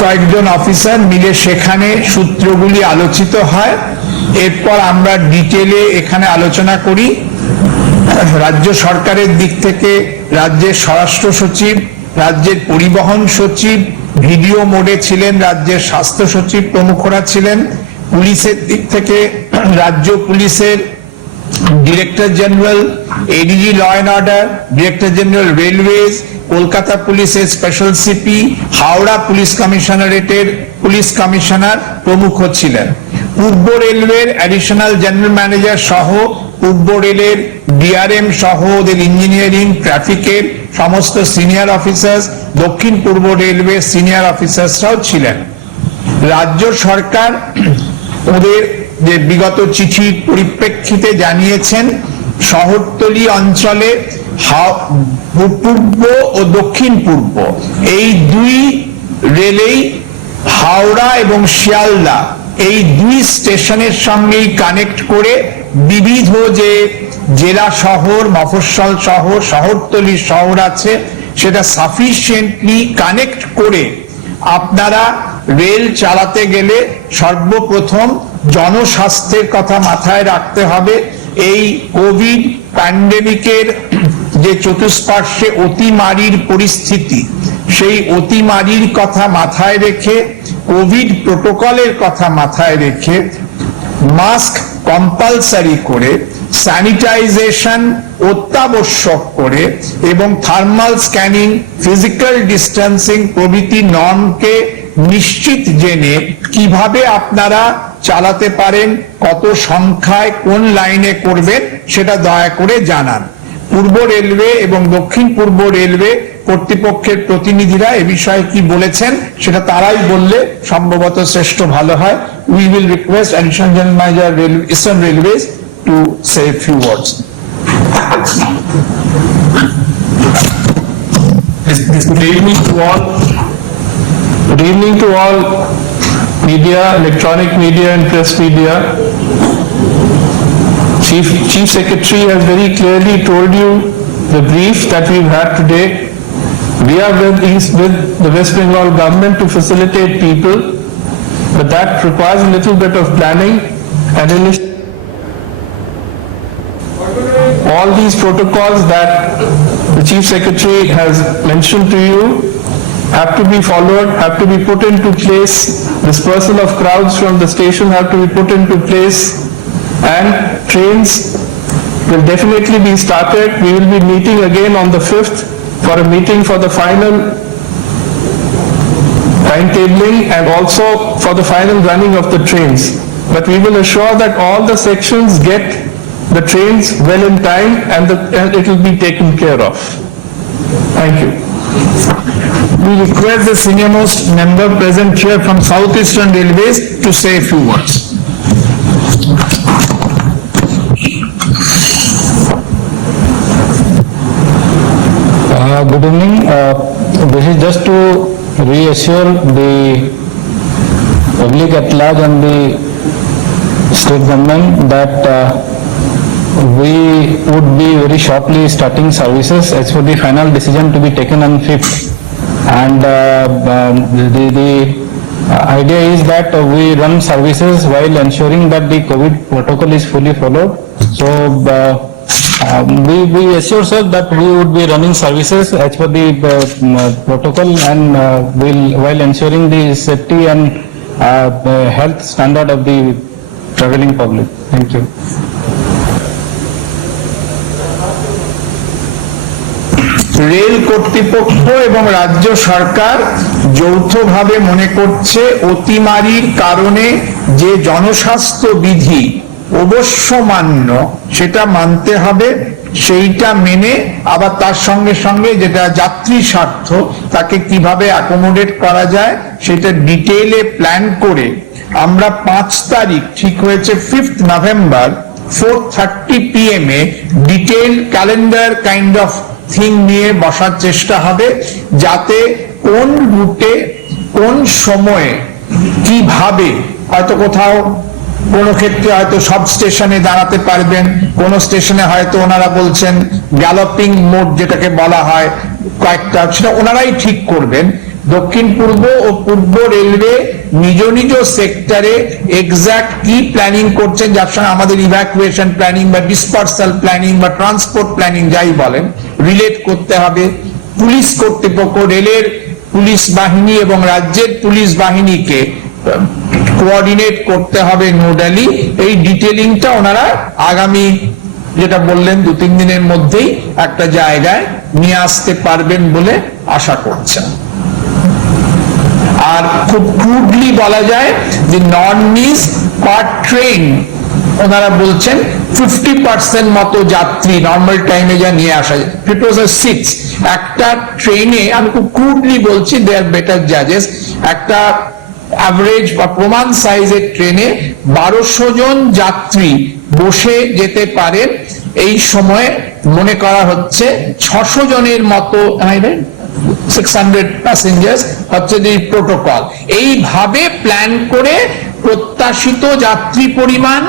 কয়েকজন অফিসার মিলে সেখানে সূত্রগুলি আলোচিত হয়। এরপর আমরা ডিটেলে এখানে আলোচনা করি। রাজ্য সরকারের দিক থেকে রাজ্যের স্বরাষ্ট্র সচিব, রাজ্যের পরিবহন সচিব, ভিডিও মোডে ছিলেন রাজ্যের স্বাস্থ্য সচিব প্রমুখরা ছিলেন। পুলিশের দিক থেকে রাজ্য পুলিশের director general, ADG law and order, director general railways, Kolkata পুলিশের স্পেশাল সিপি, হাওড়া পুলিশ কমিশনারেটের পুলিশ কমিশনার প্রমুখ ছিলেন। পূর্ব রেলওয়ের অ্যাডিশনাল জেনারেল ম্যানেজার সহ পূর্ব রেলের ডিআরএম সহ ওদের ইঞ্জিনিয়ারিং, ট্রাফিকের সমস্ত সিনিয়র অফিসার্স, দক্ষিণ পূর্ব রেলওয়ে সিনিয়র অফিসার্সরাও ছিলেন। রাজ্য সরকার ওদের যে বিগত চিঠির পরিপ্রেক্ষিতে জানিয়েছেন শহরতলি অঞ্চলে পূর্ব ও দক্ষিণ পূর্ব এই দুই রেলেই হাওড়া এবং শিয়ালদা এই দুই স্টেশনের সঙ্গেই কানেক্ট করে বিবিধ যে জেলা শহর, মফস্বল শহর, শহরতলি শহর আছে সেটা সাফিসিয়েন্টলি কানেক্ট করে আপনারা রেল চালাতে গেলে সর্বপ্রথম জনস্বাস্থ্যের কথা মাথায় রাখতে হবে। এই কোভিড প্যান্ডেমিকের যে চতুষ্পার্শ্বে অতিমারীর পরিস্থিতি, সেই অতিমারীর কথা মাথায় রেখে, কোভিড প্রোটোকলের কথা মাথায় রেখে মাস্ক কম্পালসারি করে, স্যানিটাইজেশন অত্যাবশ্যক করে এবং থার্মাল স্ক্যানিং, ফিজিক্যাল ডিস্টেন্সিং প্রভৃতি নর্মকে নিশ্চিত জেনে কিভাবে আপনারা চালাতে পারেন, কত সংখ্যায় কোন লাইনে করবেন সেটা দয়া করে জানান। পূর্ব রেলওয়ে এবং দক্ষিণ পূর্ব রেলওয়ে কর্তৃপক্ষের প্রতিনিধিরা এ বিষয়ে কি বলেছেন সেটা তারাই বললে সম্ভবত শ্রেষ্ঠ ভালো হয়। We will request additional general manager eastern railways to say few words. Good evening to all. Good evening to all media, electronic media and press media. Chief Secretary has very clearly told you the brief that we've had today. We are with the West Bengal government to facilitate people, but that requires a little bit of planning and all these protocols that the Chief Secretary has mentioned to you have to be followed, have to be put into place. Dispersal of crowds from the station have to be put into place, and trains will definitely be started. We will be meeting again on the 5th for a meeting for the final timetabling and also for the final running of the trains. But we will assure that all the sections get the trains well in time and it will be taken care of. Thank you. We request the senior most member present here from Southeastern Railways to say a few words. Good evening. This is just to reassure the public at large and the state government that we would be very shortly starting services as for the final decision to be taken on 5th. And the idea is that we run services while ensuring that the COVID protocol is fully followed. So we assure sir that we would be running services as per the protocol and while ensuring the safety and health standard of the traveling public. Thank you. Rail কর্তৃপক্ষ এবং রাজ্য সরকার যৌথভাবে মনে করছে অতিমারীর কারণে যে জনস্বাস্থ্য বিধি অবশ্যমান্য সেটা মানতে হবে, সেইটা মেনে আবার তার সঙ্গে সঙ্গে যেটা যাত্রী স্বার্থ তাকে কিভাবে অ্যাকোমোডেট করা যায় সেটা ডিটেইলে প্ল্যান করে আমরা 5 তারিখ ঠিক হয়েছে 5th November 4:30 PM A detail calendar kind of thing নিয়ে বসার চেষ্টা হবে, যাতে কোন রুটে কোন সময়ে কিভাবে, হয়তো কোথাও কোন ক্ষেত্রে হয়তো সব স্টেশনে দাঁড়াতে পারবেন, কোন স্টেশনে হয়তো ওনারা বলছেন গ্যালপিং মোড যেটাকে বলা হয় কয়েকটা, সেটা ওনারাই ঠিক করবেন। দক্ষিণ পূর্ব ও পূর্ব রেলওয়ে নিজ নিজ সেক্টরে এক্সাক্ট কি প্ল্যানিং করছেন, যার সঙ্গে আমাদের ইভ্যাকুয়েশন প্ল্যানিং বা ডিসপার্সাল প্ল্যানিং বা ট্রান্সপোর্ট প্ল্যানিং যাই বলেন রিলেট করতে হবে। পুলিশ কর্তৃপক্ষ, রেলের পুলিশ বাহিনী এবং রাজ্যের পুলিশ বাহিনীকে কোঅর্ডিনেট করতে হবে নোডালি। এই ডিটেলিংটা ওনারা আগামী যেটা বললেন 2-3 দিনের মধ্যেই একটা জায়গায় নিয়ে আসতে পারবেন বলে আশা করছেন। আর খুব ক্রুডলি বলা যায় যে নন-নিজ পার ট্রেন ওনারা বলছেন 50% মতো যাত্রী নর্মাল টাইমে যা নিয়ে আসা যায়। ইট ওয়াজ আ 6 একটা ট্রেনে, আমি খুব ক্রুডলি বলছি, দে আর বেটার জাজেস, একটা অ্যাভারেজ বা প্রমাণ সাইজের ট্রেনে 1200 জন যাত্রী বসে যেতে পারেন। এই সময়ে মনে করা হচ্ছে 600 জনের মতো 600 প্যাসেঞ্জার্স হচ্ছে যে প্রোটোকল। এইভাবে প্ল্যান করে প্রত্যাশিত যাত্রী পরিমাণ,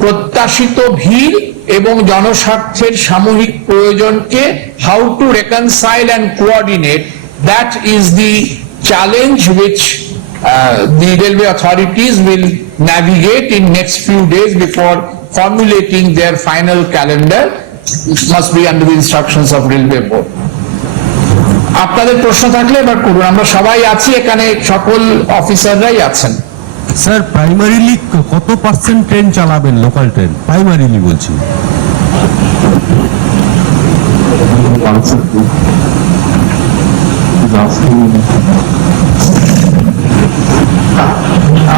প্রত্যাশিত ভিড় এবং জনস্বার্থের সামূহিক প্রয়োজনকে how to reconcile and coordinate, that is the challenge which the railway authorities will navigate in next few days before formulating their final calendar. It must be under the instructions of Railway Board. আপনাদের প্রশ্ন থাকলে এবার করুন, আমরা সবাই আছি এখানে, সকল অফিসাররাই আছেন। স্যার প্রাইমারিলি কত পার্সেন্ট ট্রেন চালাবেন, লোকাল ট্রেন প্রাইমারিলি বলছি?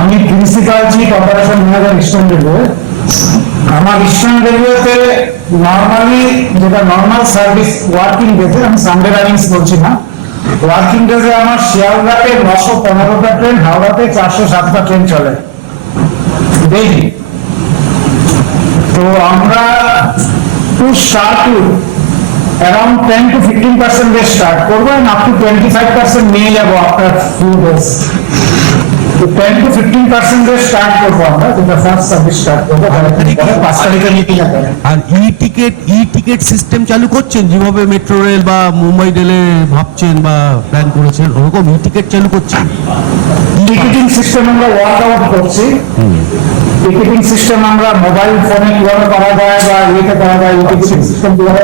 আমি principal chief operation manager eastern railway. আমার ইস্টার্ন রেলওয়েতে নর্মালি যেটা নর্মাল সার্ভিস ওয়ার্কিং ডেতে, আমি সানডে রানিংস বলছি না, ওয়ার্কিং ডেতে আমার শিয়ালদাতে 915টা ট্রেন, হাওড়াতে 407টা ট্রেন চলে ডেইলি। তো আমরা to start with around 10 to 15% দিয়ে স্টার্ট করবো and up to 25% নিয়ে যাবো after few days. তো 10 to 15% দিয়ে স্টার্ট করবো আমরা, যেটা ফার্স্ট সার্ভিস স্টার্ট করবো 5 তারিখের মিটিং আছে। আর ই টিকেট সিস্টেম চালু করছেন, যেভাবে মেট্রো রেল বা মুম্বাই রেলে ভাবছেন বা প্ল্যান করেছেন, ওরকম ই টিকেট চালু করছেন? টিকিটিং সিস্টেম আমরা ওয়ার্ক আউট করছি। টিকিটিং সিস্টেম আমরা মোবাইল ফোনে কিভাবে করা যায় বা ইয়েতে করা যায়, টিকিটিং সিস্টেম কিভাবে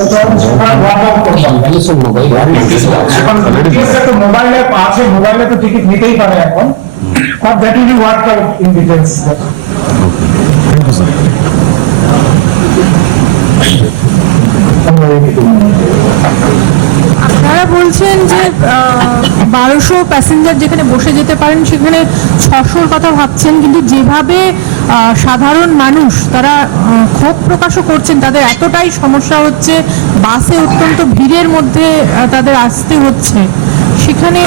ওয়ার্ক আউট করছি। এখন তো মোবাইল অ্যাপ আছে, মোবাইলে তো টিকিট নিতেই পারে এখন, but that will be worked out in details. আপনারা বলছেন যে 1200 প্যাসেঞ্জার যেখানে বসে যেতে পারেন সেখানে 600-র কথা ভাবছেন, কিন্তু যেভাবে সাধারণ মানুষ তারা ক্ষোভ প্রকাশও করছেন, তাদের এতটাই সমস্যা হচ্ছে, বাসে অত্যন্ত ভিড়ের মধ্যে তাদের আসতে হচ্ছে, সেখানে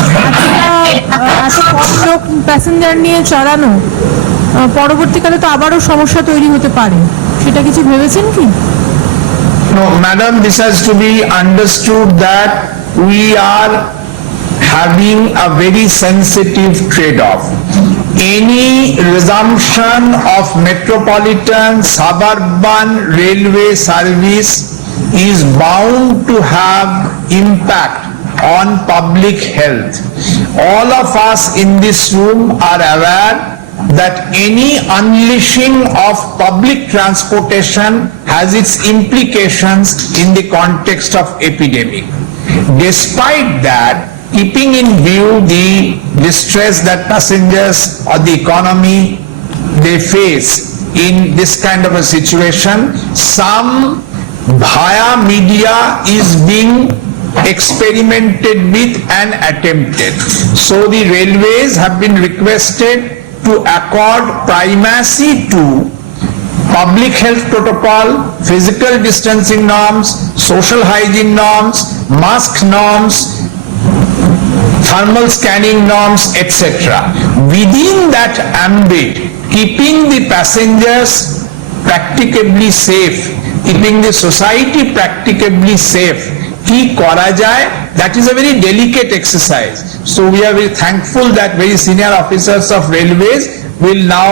এত কম লোক প্যাসেঞ্জার নিয়ে চালানো পরবর্তীকালে তো আবারও সমস্যা তৈরি হতে পারে, সেটা কিছু ভেবেছেন কি? No, madam, this has to be understood that we are having a very sensitive trade-off. Any resumption of metropolitan suburban railway service is bound to have impact on public health. All of us in this room are aware that any unleashing of public transportation has its implications in the context of epidemic. Despite that, keeping in view the distress that passengers or the economy they face in this kind of a situation, some via media is being experimented with and attempted. So the railways have been requested to accord primacy to public health protocol, physical distancing norms, social hygiene norms, mask norms, thermal scanning norms, etc. Within that ambit, keeping the passengers practicably safe, keeping the society practicably safe, কি করা যায়, that is a very delicate exercise. So we are very thankful that very senior officers of railways will now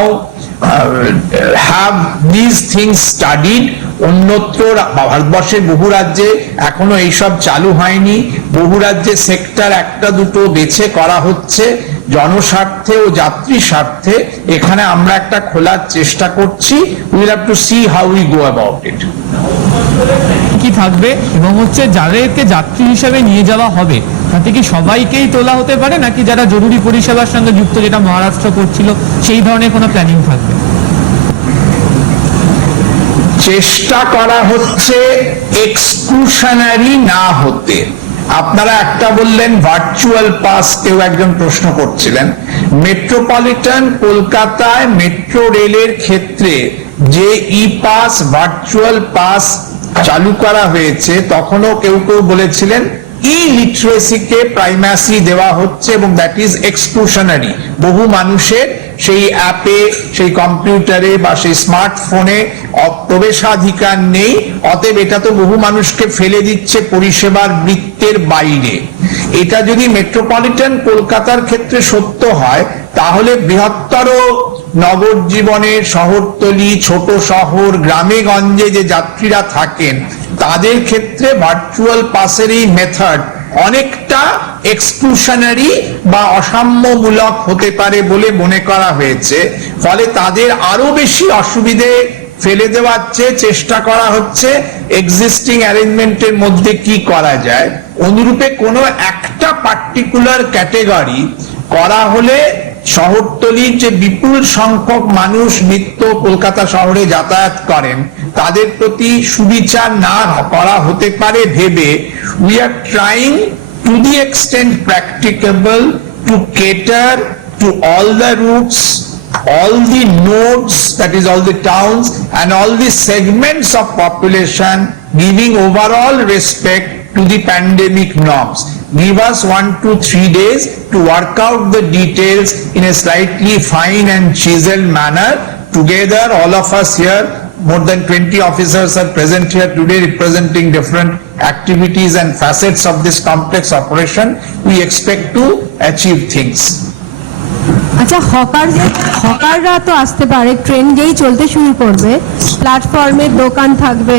have these things studied অন্যত্র ভারতবর্ষের বহু রাজ্যে এখনো এইসব চালু হয়নি, বহু রাজ্যে সেক্টর একটা দুটো বেছে করা হচ্ছে জনস্বার্থে ও যাত্রী স্বার্থে। এখানে আমরা একটা খোলার চেষ্টা করছি, will have to C how we go about it. কি থাকবে এবং হচ্ছে যাদেরকে যাত্রী হিসেবে নিয়ে যাওয়া হবে তাতে কি সবাইকেই তোলা হতে পারে নাকি যারা জরুরি পরিষেবার সঙ্গে যুক্ত, যেটা মহারাষ্ট্র করছিল, সেই ধরনের কোনো প্ল্যানিং থাকবে? চেষ্টা করা হচ্ছে এক্সক্লুশনারি না হতে। আপনারা একটা বললেন ভার্চুয়াল পাস, কেউ একজন প্রশ্ন করছিলেন। মেট্রোপলিটন কলকাতায় মেট্রো রেলের ক্ষেত্রে যে ই পাস, ভার্চুয়াল পাস চালু করা হয়েছে, তখনও কেউ কেউ বলেছিলেন ই লিটারেসিকে প্রাইমাসি দেওয়া হচ্ছে এবং দ্যাট ইজ এক্সক্লুশনারি। বহু মানুষের সেই অ্যাপে, সেই কম্পিউটারে বা সেই স্মার্টফোনে প্রবেশাধিকার নেই, অতএব এটা তো বহু মানুষকে ফেলে দিচ্ছে পরিষেবার বৃত্তের বাইরে। এটা যদি মেট্রোপলিটন কলকাতার ক্ষেত্রে সত্য হয়, তাহলে বৃহত্তর নগর জীবনের শহরতলি, ছোট শহর, গ্রামে গঞ্জে যে যাত্রীরা থাকেন তাদের ক্ষেত্রে ভার্চুয়াল পাসের এই মেথড অনেকটা এক্সক্লুশনারি বা অসাম্যমূলক হতে পারে বলে মনে করা হয়েছে। ফলে তাদের আরো বেশি অসুবিধে ফেলে দেওয়ার চেয়ে চেষ্টা করা হচ্ছে এক্সিস্টিং অ্যারেঞ্জমেন্টের মধ্যে কি করা যায়। অনুরূপে কোনো একটা পার্টিকুলার ক্যাটেগরি করা হলে শহরতলির যে বিপুল সংখ্যক মানুষ নিত্য কলকাতা শহরে যাতায়াত করেন তাদের প্রতি সুবিচার না করা হতে পারে ভেবে we are trying to the extent practicable to cater to all the routes, all the nodes, that is all the towns and all the segments of population, giving overall respect to the pandemic norms. Give us 1 to 3 days to work out the details in a slightly fine and chiseled manner. Together, all of us here, more than 20 officers are present here today representing different activities and facets of this complex operation. We expect to achieve things. আচ্ছা, হকাররা তো আসতে পারে, train যেই চলতে শুরু করবে প্ল্যাটফর্মে দোকান থাকবে,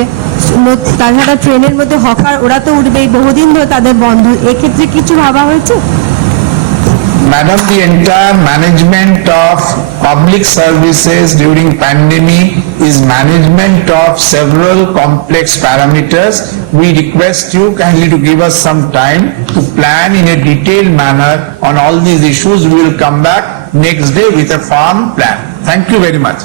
তাছাড়া ট্রেনের মধ্যে হকার ওরা তো উঠবেই, বহুদিন ধরে তাদের বন্ধ, এক্ষেত্রে কিছু ভাবা হয়েছে? Madam, the entire management of public services during pandemic is management of several complex parameters. We request you kindly to give us some time to plan in a detailed manner on all these issues. We will come back next day with a firm plan. Thank you very much.